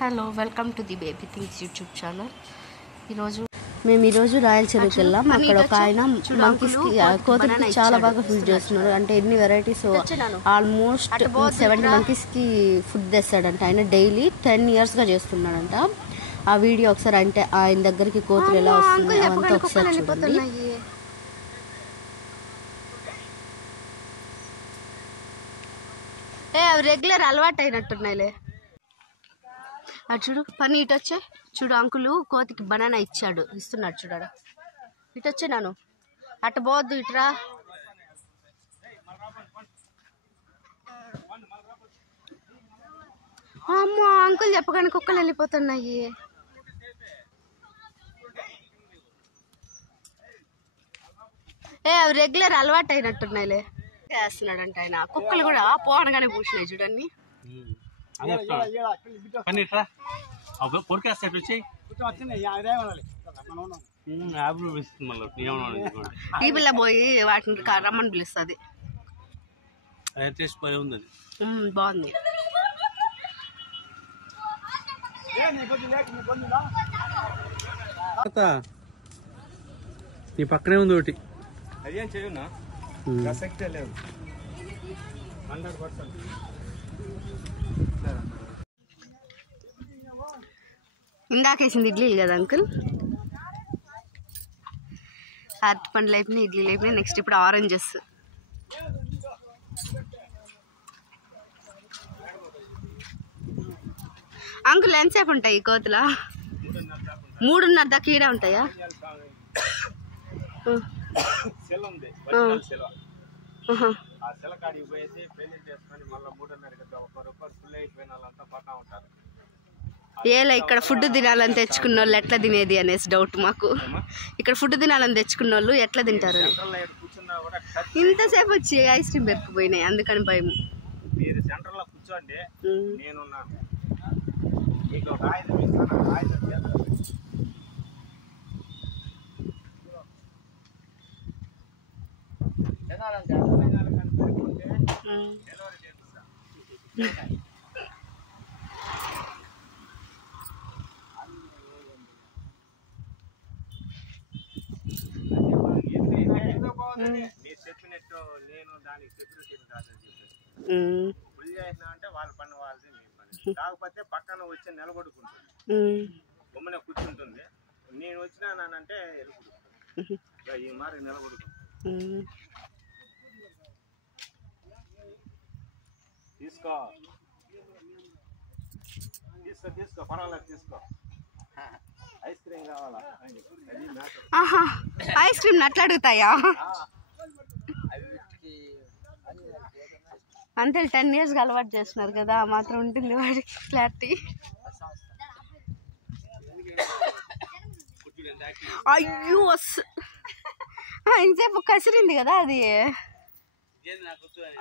Hello welcome to the baby things YouTube channel. ఈరోజు royal చెరువుకి వెళ్ళాం. అక్కడ ఒక ఆయన మంకీస్కి కోతులకి చాలా బాగా ఫుడ్ చేస్తున్నారు. అంటే ఎన్ని వెరైటీస్, ఆల్మోస్ట్ 70 మంకీస్కి ఫుడ్ తెస్తాడంట ఆయన. డైలీ 10 yearsగా చేస్తున్నాడంట. ఆ వీడియో ఒకసారి, అంటే ఆయన దగ్గరికి కోతులు ఎలా వస్తున్నాయి అవంతా ఒకసారి చూడండి. అవి రెగ్యులర్ అలవాటు అయినట్టున్నాయిలే. అటు చూడు, పని ఇటు వచ్చే చూడు. అంకులు కోతికి బనానా ఇస్తున్నాడు చూడాడు. ఇటు వచ్చే నాను, అటు పోవద్దు, ఇటురా. అమ్మో, అంకుల్ చెప్పగానే కుక్కలు వెళ్ళిపోతున్నాయి. అవి రెగ్యులర్ అలవాటు అయినట్టున్నాయిలే. వేస్తున్నాడంట ఆయన. కుక్కలు కూడా పోవనగానే పూసినాయి చూడండి. టీవీలో పోయి వాటిని రమ్మని పిలుస్తుంది. బాగుంది. నీ పక్కనే ఉంది ఒకటి. అదేం చేయనా లేదు. ఇందాకేసింది ఇడ్లీలు కదా అంకుల్. అరటి పండ్లు అయిపోయినాయి, ఇడ్లీలు అయిపోయినాయి. నెక్స్ట్ ఇప్పుడు ఆరెంజెస్. అంకుల్ ఎంతసేపు ఉంటాయి కోతుల? 3:30 దాకా ఈడే ఉంటాయా? ఏలా ఇక్కడ ఫుడ్ తినాలని తెచ్చుకున్న వాళ్ళు ఎట్లా తినేది అనేసి డౌట్ మాకు. ఇక్కడ ఫుడ్ తినాలని తెచ్చుకున్న వాళ్ళు ఎట్లా తింటారు? ఇంతసేపు వచ్చి ఐస్ క్రీమ్ పెరుకుపోయినాయి, అందుకని భయం. మీరు సెంటర్ లో కూర్చోండి, నేనున్నాను. మీరు చెప్పినట్టు నేను దానికి సెక్యూరిటీ కాదని చెప్పేసి ఫుల్ చేసినా అంటే వాళ్ళ పని వాళ్ళది, మీ పని. కాకపోతే పక్కన వచ్చి నిలబడుకుంటుంది, బొమ్మనే కూర్చుంటుంది. నేను వచ్చినానంటే వెళ్ళిపోతుంది, ఈ మారి నిలబడుకుంటుంది. తీసుకో తీసుకో తీసుకో, పర్వాలేదు తీసుకో. ఐస్ క్రీమ్ కావాలా? ఐస్ క్రీమ్ అట్లా అడుగుతాయా? అంతే, 10 yearsగా అలవాటు చేస్తున్నారు కదా, మాత్రం ఉంటుంది వాడికి క్లారిటీ. అయ్యో, ఇంతసేపు కసిరింది కదా అది.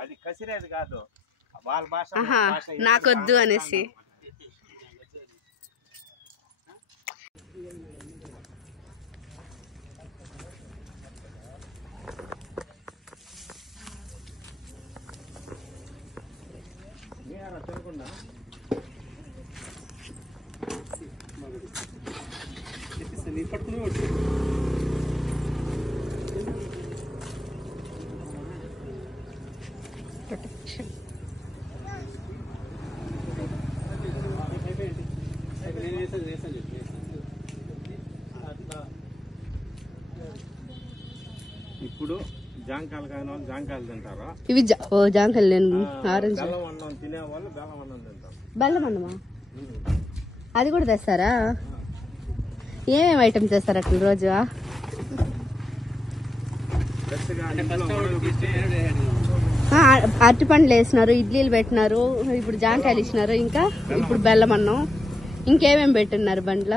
అది కసిరేది కాదు, వాళ్ళ భాష నాకొద్దు అనేసి. ఇప్పుడు జాంకాయలు కాని వాళ్ళు జాంకాయలు తింటారా? ఇవి జాంకాయలు లేను. ఆరెంజ్ బెల్లం అన్నం తినే వాళ్ళు బెల్లం అన్నం తింటారు. బెల్లం అన్నమా? అది కూడా తెస్తారా? ఏమేమి ఐటమ్స్ చేస్తారు అట్లా రోజు? అరటి పండ్లు వేసినారు, ఇడ్లీలు పెట్టినారు, ఇప్పుడు జాంకాయలు ఇచ్చినారు, ఇంకా ఇప్పుడు బెల్లం అన్నం. ఇంకేమేమి పెట్టున్నారు బండ్ల?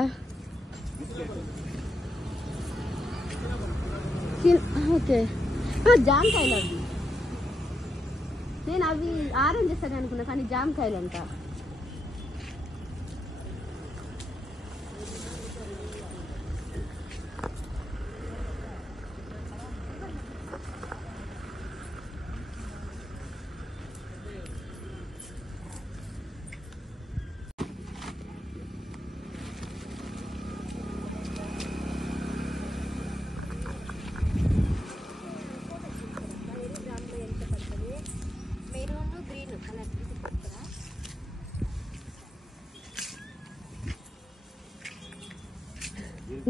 ఓకే, జామకాయలు అవి. నేను అవి ఆరెంజెస్ అని అనుకున్నా, కానీ జామకాయలు అంట.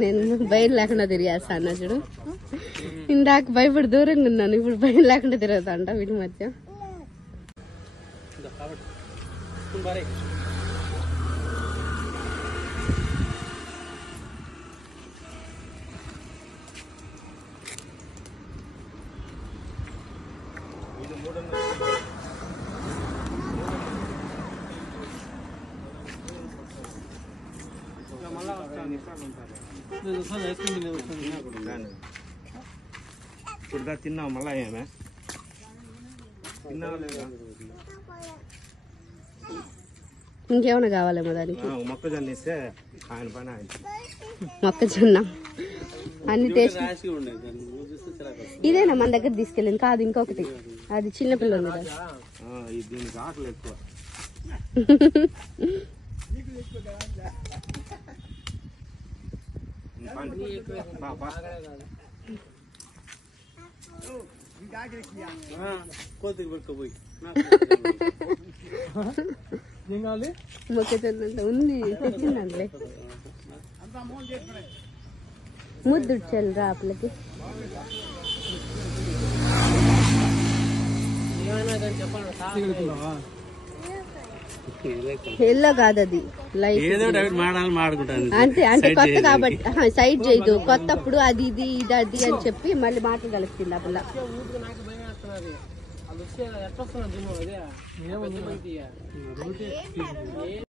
నేను భయం లేకుండా తిరిగేస్తా అన్న చూడు. ఇందాక భయపడి దూరంగా ఉన్నాను, ఇప్పుడు భయం లేకుండా తిరుగుతా అంట వీటి మధ్య. ఇప్పుడు తిన్నావు మళ్ళా ఏమే తిన్నావా లేదా? ఇంకేమైనా కావాలేమో దానికి? మొక్కజొన్న ఇస్తే ఆయన పని ఆయన. మొక్కజొన్న అన్ని టేస్ట్. ఇదేనా మన దగ్గర తీసుకెళ్ళింది? కాదు ఇంకొకటి, అది చిన్నపిల్ల ఉంది కదా. దీనికి ఆకలి ఎక్కువ. మొక్కజొన్న ఉంది, తెచ్చిందండి. ముద్దు చల్లరా అప్పలకి. ఎల్లో కాదు అది, లైట్. అంటే అంటే కొత్త కాబట్టి సైడ్ చేయదు. కొత్తప్పుడు అది ఇది ఇది అది అని చెప్పి మళ్ళీ మాటలు కలుస్తుంది ఆ పిల్ల.